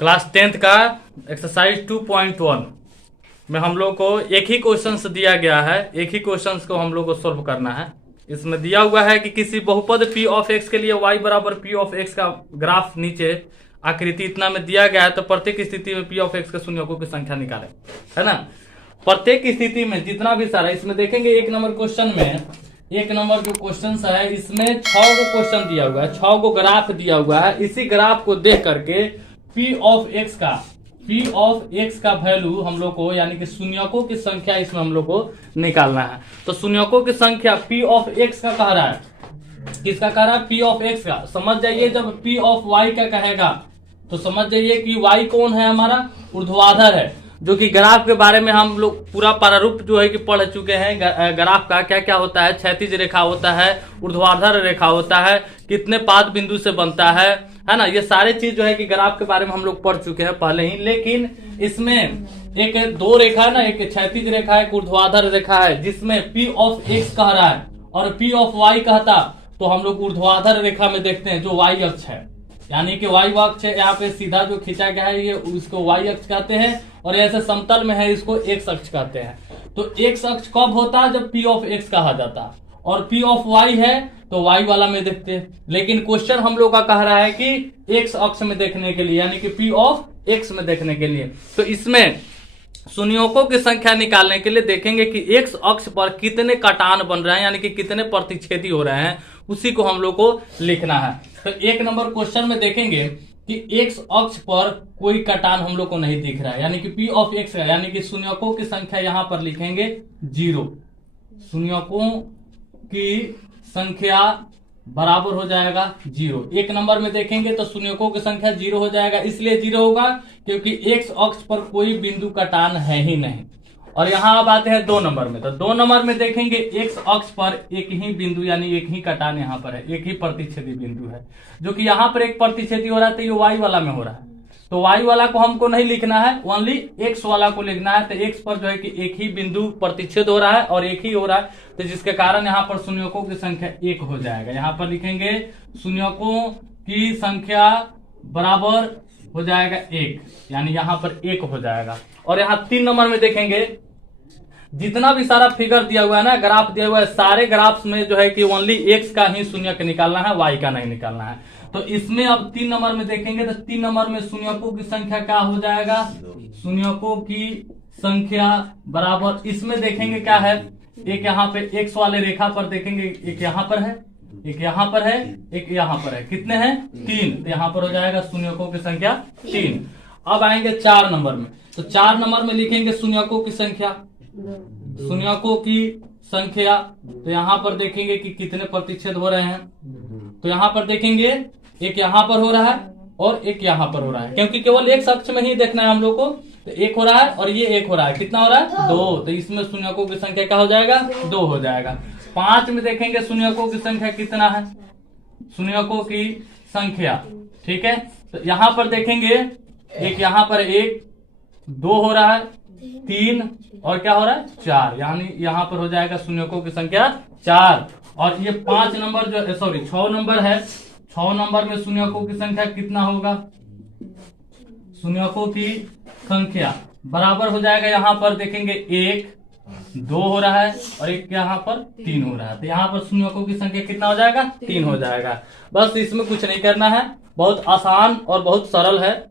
Class 10th का exercise 2.1 में हम लोग को एक ही क्वेश्चन दिया गया है। एक ही क्वेश्चन को हम लोग को सोल्व करना है। इसमें दिया हुआ है कि किसी बहुपद p ऑफ x के लिए y बराबर p ऑफ x का ग्राफ नीचे आकृति इतना में दिया गया है, तो प्रत्येक स्थिति में p ऑफ x के शून्यकों की संख्या निकालें, है ना। प्रत्येक स्थिति में जितना भी सारा, इसमें देखेंगे एक नंबर क्वेश्चन में, एक नंबर जो क्वेश्चन है इसमें 6 को क्वेश्चन दिया हुआ है, 6 को ग्राफ दिया हुआ है। इसी ग्राफ को देख करके p ऑफ x का वैल्यू हम लोग को, यानी कि शून्यकों की संख्या इसमें हम लोग को निकालना है। तो शून्यकों की संख्या p ऑफ x का कह रहा है, किसका कह रहा है? p ऑफ x का। समझ जाइए, जब p ऑफ y का कहेगा तो समझ जाइए कि y कौन है? हमारा ऊर्ध्वाधर है, जो कि ग्राफ के बारे में हम लोग पूरा प्रारूप जो है कि पढ़ चुके हैं। ग्राफ का क्या क्या होता है? क्षैतिज रेखा होता है, ऊर्ध्वाधर रेखा होता है, कितने पाद बिंदु से बनता है ना। ये सारे चीज जो है कि ग्राफ के बारे में हम लोग पढ़ चुके हैं पहले ही। लेकिन इसमें एक दो रेखा है ना, एक क्षैतिज रेखा है, एक ऊर्ध्वाधर रेखा है, जिसमें p ऑफ x कह रहा है और p ऑफ y कहता, तो हम लोग ऊर्ध्वाधर रेखा में देखते हैं जो y अक्ष है, यानी कि y अक्ष है। यहाँ पे सीधा जो खींचा गया है ये उसको y अक्ष कहते हैं, और ऐसे समतल में है इसको x अक्ष कहते हैं। तो x अक्ष कब होता है? जब p ऑफ x कहा जाता है, और p ऑफ y है तो y वाला में देखते हैं। लेकिन क्वेश्चन हम लोग का कह रहा है कि x अक्ष में देखने के लिए, यानी कि p ऑफ x में देखने के लिए। तो इसमें शून्यकों की संख्या निकालने के लिए देखेंगे कि x अक्ष पर कितने कटान बन रहे हैं, यानी कि कितने प्रतिच्छेदी हो रहे हैं, उसी को हम लोग को लिखना है। तो एक नंबर क्वेश्चन में देखेंगे कि x अक्ष पर कोई कटान हम लोग को नहीं दिख रहा है, यानी कि p ऑफ x है, यानी कि शून्यकों की संख्या यहां पर लिखेंगे 0। शून्यकों की संख्या बराबर हो जाएगा 0। एक नंबर में देखेंगे तो शून्यकों की संख्या 0 हो जाएगा। इसलिए 0 होगा क्योंकि x अक्ष पर कोई बिंदु कटान है ही नहीं। और यहाँ अब आते हैं 2 नंबर में। तो 2 नंबर में देखेंगे x अक्ष पर एक ही बिंदु, यानी एक ही कटान यहाँ पर है, एक ही प्रतिच्छेदी बिंदु है, जो कि यहाँ पर एक प्रतिच्छेदी हो रहा है, तो ये y वाला में हो रहा है। तो y वाला को हमको नहीं लिखना है, ओनली x वाला को लिखना है। तो x पर जो है कि एक ही बिंदु प्रतिच्छेद हो रहा है और एक ही हो रहा है, तो जिसके कारण यहाँ पर शून्यकों की संख्या 1 हो जाएगा। यहाँ पर लिखेंगे शून्यकों की संख्या बराबर हो जाएगा 1, यानी यहाँ पर 1 हो जाएगा। और यहाँ 3 नंबर में देखेंगे, जितना भी सारा फिगर दिया हुआ है ना, ग्राफ दिया हुआ है, सारे ग्राफ्स में जो है कि ओनली x का ही शून्यक निकालना है, y का नहीं निकालना है। तो इसमें अब 3 नंबर में देखेंगे तो 3 नंबर में शून्यकों की संख्या क्या हो जाएगा? शून्यकों की संख्या बराबर, इसमें देखेंगे क्या है, एक यहाँ पे x वाले रेखा पर देखेंगे, एक यहाँ पर है, एक यहाँ पर है, एक यहाँ पर है। कितने हैं? 3। तो यहाँ पर हो जाएगा शून्यकों की संख्या 3। अब आएंगे 4 नंबर में। तो 4 नंबर में लिखेंगे शून्यकों की संख्या, शून्यकों की संख्या। तो यहाँ पर देखेंगे कि कितने प्रतिच्छेद हो रहे हैं। तो यहाँ पर देखेंगे एक यहाँ पर हो रहा है और एक यहाँ पर हो रहा है, क्योंकि केवल एक अक्ष में ही देखना है हम लोग को। तो 1 हो रहा है और ये 1 हो रहा है, कितना हो रहा है? 2। तो इसमें शून्यकों की संख्या क्या हो जाएगा? 2 हो जाएगा। 5 में देखेंगे शून्यकों की संख्या कितना है, शून्यकों की संख्या, ठीक है। तो यहाँ पर देखेंगे एक यहाँ पर 1, 2 हो रहा है, 3 और क्या हो रहा है? 4, यानी यहाँ पर हो जाएगा शून्यकों की संख्या 4। और ये 5 नंबर जो 6 नंबर है, 6 नंबर में शून्यकों की संख्या कितना होगा? शून्यकों की संख्या बराबर हो जाएगा, यहाँ पर देखेंगे 1, 2 हो रहा है और एक यहाँ पर 3 हो रहा है। तो यहाँ पर शून्यकों की संख्या कितना हो जाएगा? 3 हो जाएगा। बस इसमें कुछ नहीं करना है, बहुत आसान और बहुत सरल है।